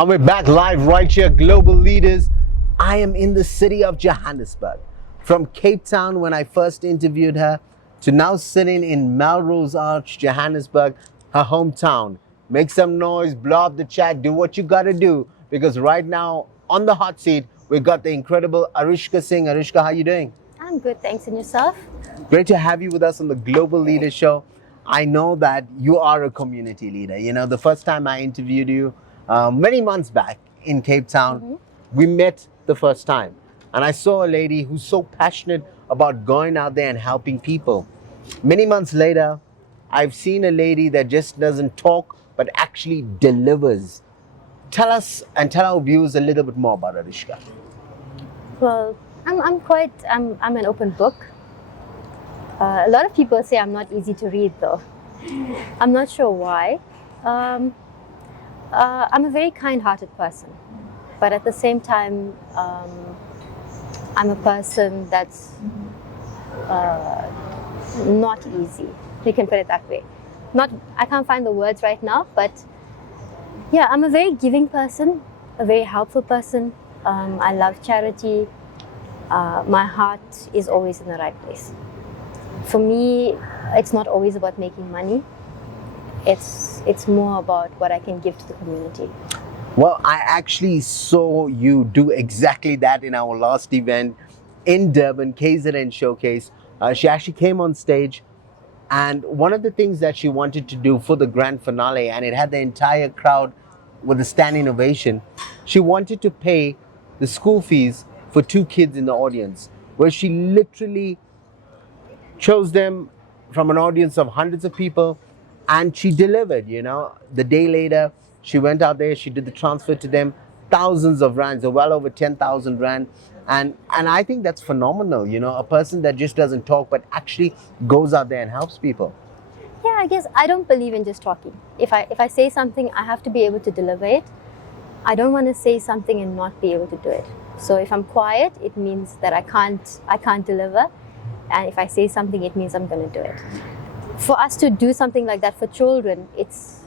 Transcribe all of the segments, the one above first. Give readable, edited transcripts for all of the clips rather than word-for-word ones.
And we're back live right here, Global Leaders. I am in the city of Johannesburg. From Cape Town, when I first interviewed her, to now sitting in Melrose Arch, Johannesburg, her hometown. Make some noise, blow up the chat, do what you gotta do, because right now, on the hot seat, we've got the incredible ARISHKA Singh. ARISHKA, how you doing? I'm good, thanks. And yourself? Great to have you with us on the Global Leader Show. I know that you are a community leader. You know, the first time I interviewed you, many months back in Cape Town, we met the first time. And I saw a lady who's so passionate about going out there and helping people. Many months later, I've seen a lady that just doesn't talk, but actually delivers. Tell us and tell our viewers a little bit more about ARISHKA. Well, I'm an open book. A lot of people say I'm not easy to read though. I'm not sure why. I'm a very kind-hearted person, but at the same time, I'm a person that's not easy. We can put it that way. I can't find the words right now, but yeah, I'm a very giving person, a very helpful person. I love charity. My heart is always in the right place. For me, it's not always about making money. It's more about what I can give to the community. Well, I actually saw you do exactly that in our last event in Durban, KZN Showcase. She actually came on stage, and one of the things that she wanted to do for the grand finale, and it had the entire crowd with a standing ovation, she wanted to pay the school fees for 2 kids in the audience, where she literally chose them from an audience of hundreds of people, and she delivered. You know, the day later she went out there, she did the transfer to them, thousands of rands, or well over 10,000 rand, and I think that's phenomenal. You know, a person that just doesn't talk but actually goes out there and helps people. Yeah, I guess I don't believe in just talking. If I say something, I have to be able to deliver it. I don't want to say something and not be able to do it. So if I'm quiet, it means that I can't deliver. And if I say something, it means I'm going to do it. For us to do something like that for children, it's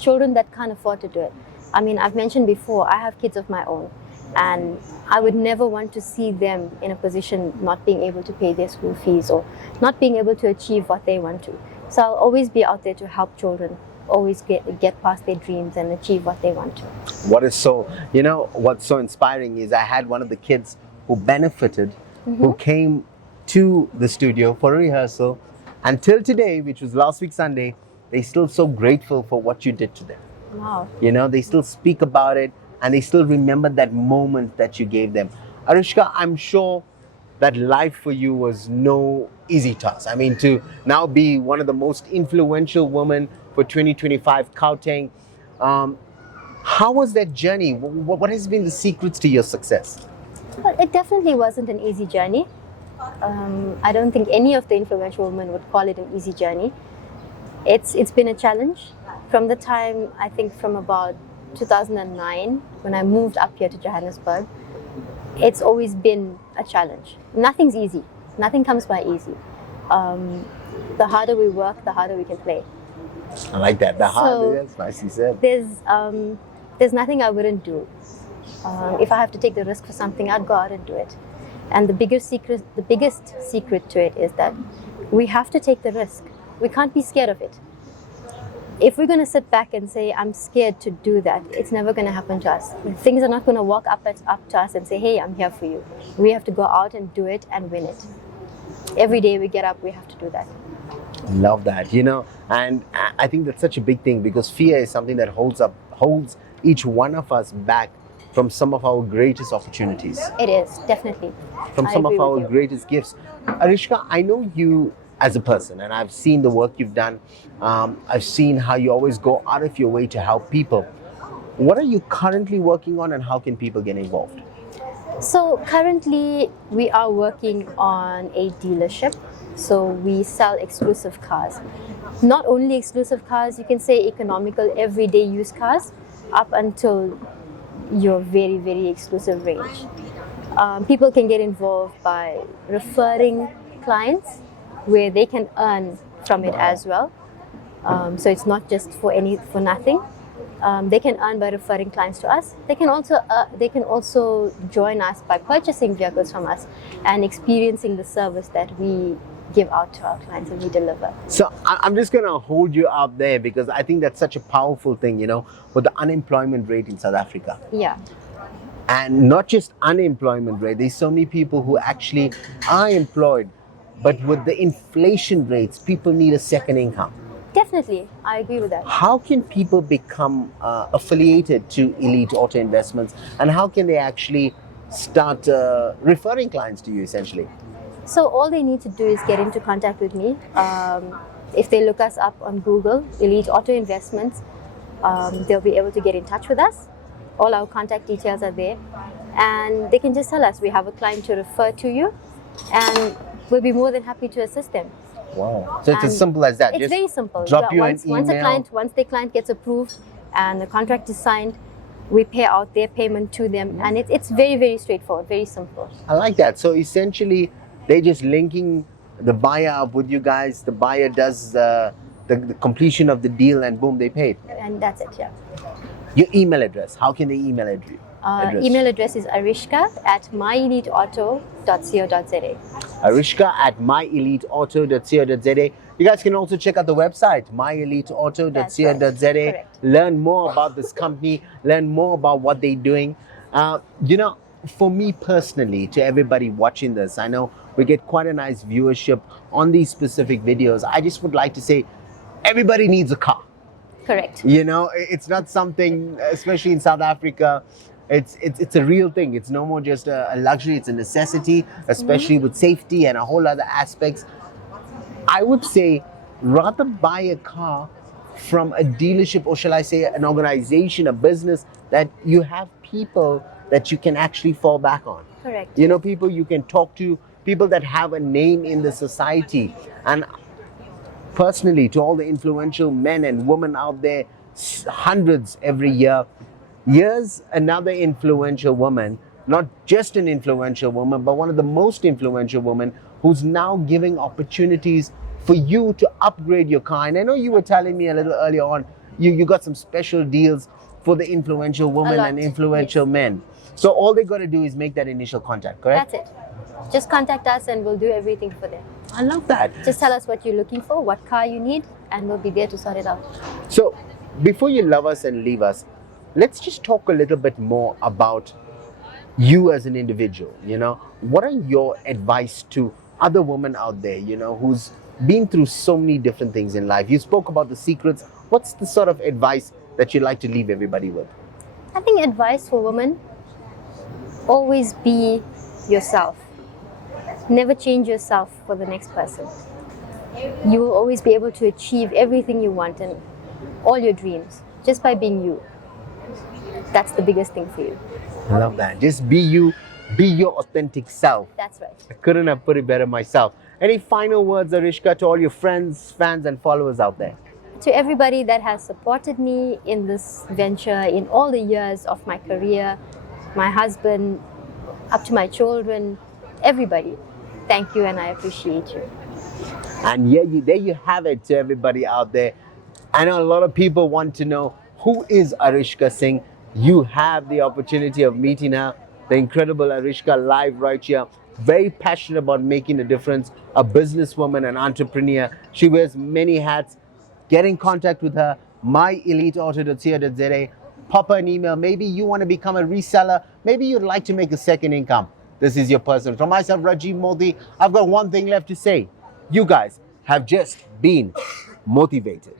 children that can't afford to do it. I mean, I've mentioned before, I have kids of my own, and I would never want to see them in a position not being able to pay their school fees or not being able to achieve what they want to. So I'll always be out there to help children, always get past their dreams and achieve what they want to. What's so inspiring is I had one of the kids who benefited, who came to the studio for a rehearsal. Until today, which was last week Sunday, they're still so grateful for what you did to them. Wow. You know, they still speak about it and they still remember that moment that you gave them. ARISHKA, I'm sure that life for you was no easy task. I mean, to now be one of the most influential women for 2025 Gauteng. How was that journey? What has been the secrets to your success? Well, it definitely wasn't an easy journey. I don't think any of the influential women would call it an easy journey. It's been a challenge from the time, I think from about 2009 when I moved up here to Johannesburg. It's always been a challenge. Nothing's easy. Nothing comes by easy. The harder we work, the harder we can play. I like that. The harder, that's nicely said. There's nothing I wouldn't do. If I have to take the risk for something, I'd go out and do it. And the biggest secret to it is that we have to take the risk. We can't be scared of it. If we're going to sit back and say, I'm scared to do that, it's never going to happen to us. Things are not going to walk up to us and say, hey, I'm here for you. We have to go out and do it and win it. Every day we get up, we have to do that. Love that, you know, and I think that's such a big thing, because fear is something that holds each one of us back from some of our greatest opportunities. It is, definitely. From some of our greatest gifts. ARISHKA, I know you as a person, and I've seen the work you've done. I've seen how you always go out of your way to help people. What are you currently working on, and how can people get involved? So currently we are working on a dealership. So we sell exclusive cars. Not only exclusive cars, you can say economical everyday use cars up until your very, very exclusive range. People can get involved by referring clients where they can earn from it as well. So it's not just for nothing. They can earn by referring clients to us. They can also join us by purchasing vehicles from us and experiencing the service that we give out to our clients and we deliver. So I'm just going to hold you up there because I think that's such a powerful thing, with the unemployment rate in South Africa. Yeah. And not just unemployment rate, there's so many people who actually are employed, but with the inflation rates, people need a second income. Definitely, I agree with that. How can people become affiliated to Elite Auto Investments, and how can they actually start referring clients to you essentially? So all they need to do is get into contact with me. If they look us up on Google, Elite Auto Investments, they'll be able to get in touch with us. All our contact details are there. And they can just tell us, we have a client to refer to you, and we'll be more than happy to assist them. Wow. So it's as simple as that. It's Just very simple. Drop you an email. Once the client gets approved and the contract is signed, we pay out their payment to them. And it's very, very straightforward, very simple. I like that. So essentially, they're just linking the buyer up with you guys. The buyer does the completion of the deal, and boom, they paid. And that's it, yeah. Your email address. How can they email address? Email address is arishka@myeliteauto.co.za. arishka@myeliteauto.co.za. You guys can also check out the website, myeliteauto.co.za. Right. Learn more about this company, learn more about what they're doing. For me personally, to everybody watching this, I know we get quite a nice viewership on these specific videos. I just would like to say, everybody needs a car. Correct. It's not something, especially in South Africa, it's a real thing. It's no more just a luxury, it's a necessity, especially with safety and a whole other aspects. I would say rather buy a car from a dealership, or shall I say an organization, a business that you have people that you can actually fall back on. Correct. People you can talk to, people that have a name in the society. And personally, to all the influential men and women out there, hundreds every year, here's another influential woman, not just an influential woman, but one of the most influential women, who's now giving opportunities for you to upgrade your car. And I know you were telling me a little earlier on, you got some special deals for the influential women and influential men. So all they got to do is make that initial contact, correct? That's it. Just contact us and we'll do everything for them. I love that. Just tell us what you're looking for, what car you need, and we'll be there to sort it out. So before you love us and leave us, let's just talk a little bit more about you as an individual. What are your advice to other women out there, who's been through so many different things in life? You spoke about the secrets. What's the sort of advice that you'd like to leave everybody with? I think advice for women, always be yourself. Never change yourself for the next person. You will always be able to achieve everything you want and all your dreams just by being you. That's the biggest thing for you. I love that. Just be you, be your authentic self. That's right. I couldn't have put it better myself. Any final words, Arishka, to all your friends, fans, and followers out there? To everybody that has supported me in this venture, in all the years of my career, my husband, up to my children, everybody, thank you and I appreciate you. And there you have it to everybody out there. I know a lot of people want to know, who is Arishka Singh? You have the opportunity of meeting her, the incredible Arishka, live right here. Very passionate about making a difference, a businesswoman, an entrepreneur. She wears many hats. Get in contact with her, myeliteauto.co.za. Pop her an email. Maybe you want to become a reseller. Maybe you'd like to make a second income. This is your person. From myself, Rajiv Mothie, I've got one thing left to say. You guys have just been motivated.